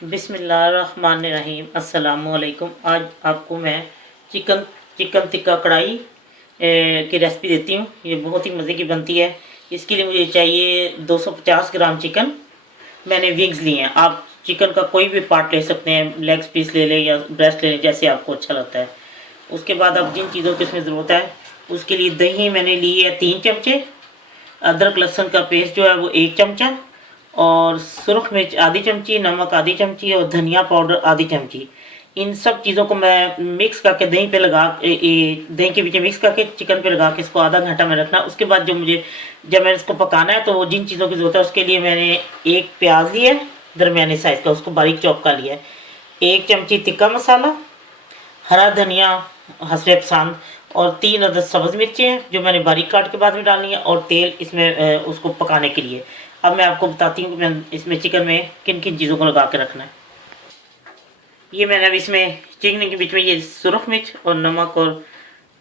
बिस्मिल्लाहिर्रहमानिर्रहीम। अस्सलामुअलैकुम। आज आपको मैं चिकन चिकन टिक्का कढ़ाई की रेसिपी देती हूँ। ये बहुत ही मज़े की बनती है। इसके लिए मुझे चाहिए 250 ग्राम चिकन। मैंने विंग्स लिए हैं। आप चिकन का कोई भी पार्ट ले सकते हैं, लेग पीस ले लें या ब्रेस्ट ले लें, जैसे आपको अच्छा लगता है। उसके बाद अब जिन चीज़ों की इसमें ज़रूरत है, उसके लिए दही मैंने ली है 3 चमचे, अदरक लहसुन का पेस्ट जो है वो 1 चमचा, और सुरख मिर्च आधी चमची, नमक आधी चमची और धनिया पाउडर आधी चमची। इन सब चीज़ों को मैं मिक्स करके दही पे लगा दही के बीच मिक्स करके चिकन पे लगा के इसको आधा घंटा में रखना। उसके बाद जब मैंने इसको पकाना है तो जिन चीज़ों की जरूरत है उसके लिए मैंने एक प्याज लिया है दरमियाने साइज का, उसको बारीक चॉप कर लिया है, 1 चमची टिक्का मसाला, हरा धनिया हसबे पसंद, और 3 अदद सब्ज़ मिर्चें हैं जो मैंने बारीक काट के बाद में डालनी है, और तेल इसमें उसको पकाने के लिए। अब मैं आपको बताती हूँ कि मैं इसमें चिकन में किन किन चीज़ों को लगा के रखना है। ये मैंने अब इसमें चिकन के बीच में ये सुरख मिर्च और नमक और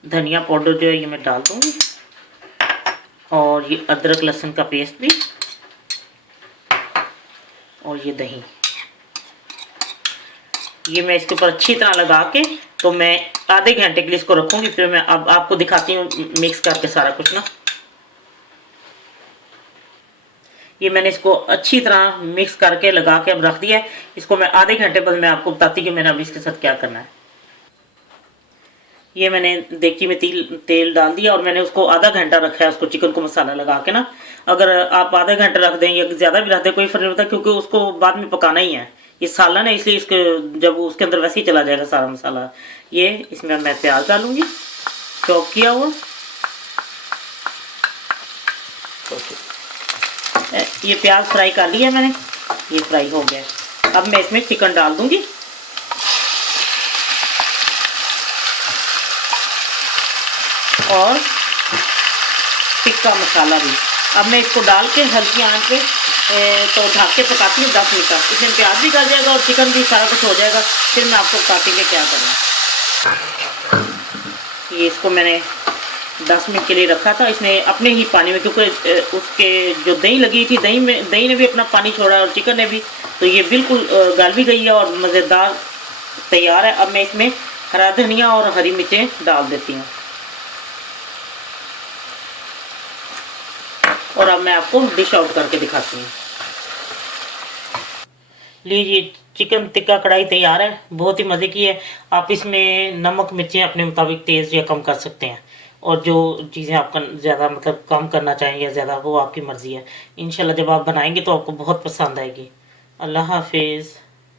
धनिया पाउडर जो है ये मैं डाल दूँगी, और ये अदरक लहसुन का पेस्ट भी, और ये दही। ये मैं इसके ऊपर अच्छी तरह लगा के तो मैं आधे घंटे के लिए इसको रखूँगी। फिर मैं अब आपको दिखाती हूँ मिक्स करके सारा कुछ ना। ये मैंने इसको अच्छी तरह मिक्स करके लगा के अब रख दिया है। इसको मैं आधे घंटे बाद मैं आपको बताती हूँ कि मैंने अब इसके साथ क्या करना है। ये मैंने देगची में तेल डाल दिया और मैंने उसको आधा घंटा रखा है, उसको चिकन को मसाला लगा के ना। अगर आप आधा घंटा रख दें या ज़्यादा भी रख दें कोई फर्क नहीं पड़ता, क्योंकि उसको बाद में पकाना ही है। ये सालन है इसलिए इसके जब उसके अंदर वैसे ही चला जाएगा सारा मसाला। ये इसमें मैं प्याज डालूंगी चॉप किया हुआ। ये प्याज फ्राई कर लिया मैंने, ये फ्राई हो गया। अब मैं इसमें चिकन डाल दूंगी और टिक्का मसाला भी। अब मैं इसको डाल के हल्की आंच पे तो ढक के पकाती हूँ 10 मिनट तक। इसमें प्याज भी गल जाएगा और चिकन भी सारा कुछ हो जाएगा। फिर मैं आपको बताती हूँ क्या करना। ये इसको मैंने 10 मिनट के लिए रखा था इसमें अपने ही पानी में, क्योंकि उसके जो दही लगी थी दही ने भी अपना पानी छोड़ा और चिकन ने भी, तो ये बिल्कुल गल भी गई है और मज़ेदार तैयार है। अब मैं इसमें हरा धनिया और हरी मिर्चें डाल देती हूँ, और अब मैं आपको डिश आउट करके दिखाती हूँ। लीजिए चिकन टिक्का कढ़ाई तैयार है, बहुत ही मज़े की है। आप इसमें नमक मिर्चें अपने मुताबिक तेज़ या कम कर सकते हैं, और जो चीज़ें आप ज़्यादा मतलब कम करना चाहें या ज़्यादा वो आपकी मर्ज़ी है। इंशाल्लाह जब आप बनाएंगे तो आपको बहुत पसंद आएगी। अल्लाह हाफिज़।